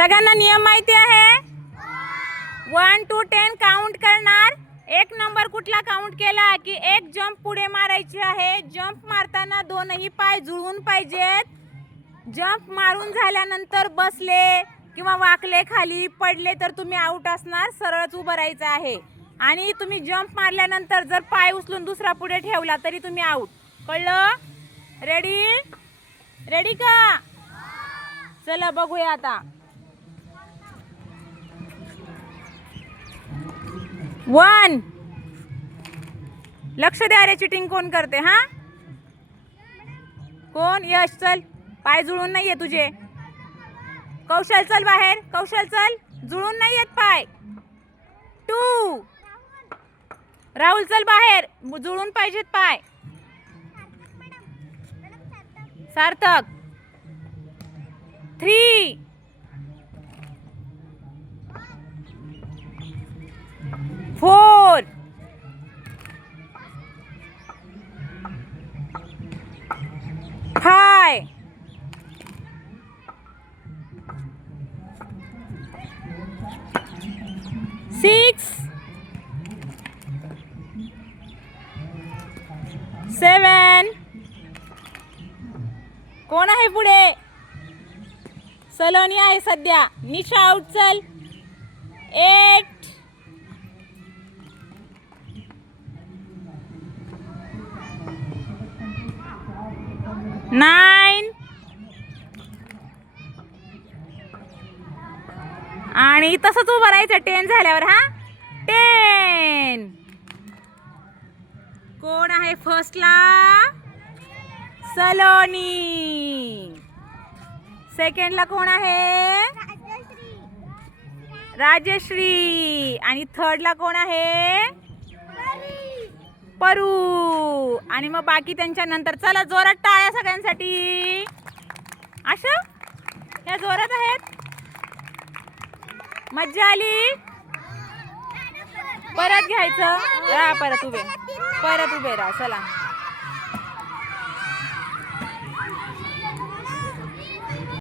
सगळ्यांना नियम माहिती आहे? 1 to 10 काउंट करणार. एक नंबर कुठला काउंट केला की एक जंप पुढे मारायची आहे. जंप मारताना दोनही पाय जुळवून पाहिजेत. जंप मारून झाल्यानंतर बसले किंवा वाकले खाली पडले तर तुम्ही आउट असणार. सरळच उभं राहायचं आहे. आणि तुम्ही जंप मारल्यानंतर जर पाय उचलून दुसरा पुढे ठेवला तरी तुम्ही आउट. कळलं? रेडी? रेडी का? चला बघूया आता. 1. लक्ष द्या रे, चिटिंग कोण करते? हा, कोण? यश, चल. पाय जुळून नाहीये तुझे. कौशल चल बाहेर. कौशल चल, जुळून नाही येत पाय. 2. राहुल चल बाहेर, जुळून पाहिजेत पाय. सार्थक. 3. 4. 5. 6. 7. कोण आहे पुढे? सलोनी आहे सध्या. निशा आउट चल. 8. 9. आणि तसंच उभं राहायचं 10 झाल्यावर. हा, 10. कोण आहे फर्स्टला? सलोनी. सेकंडला कोण आहे? राजश्री. आणि थर्डला कोण आहे? परू. आणि मग बाकी त्यांच्या नंतर. चला जोरात टाळ्या सगळ्यांसाठी. अशा ह्या जोरात आहेत. मज्जा आली? परत घ्यायचं. परत उभे राहा. चला.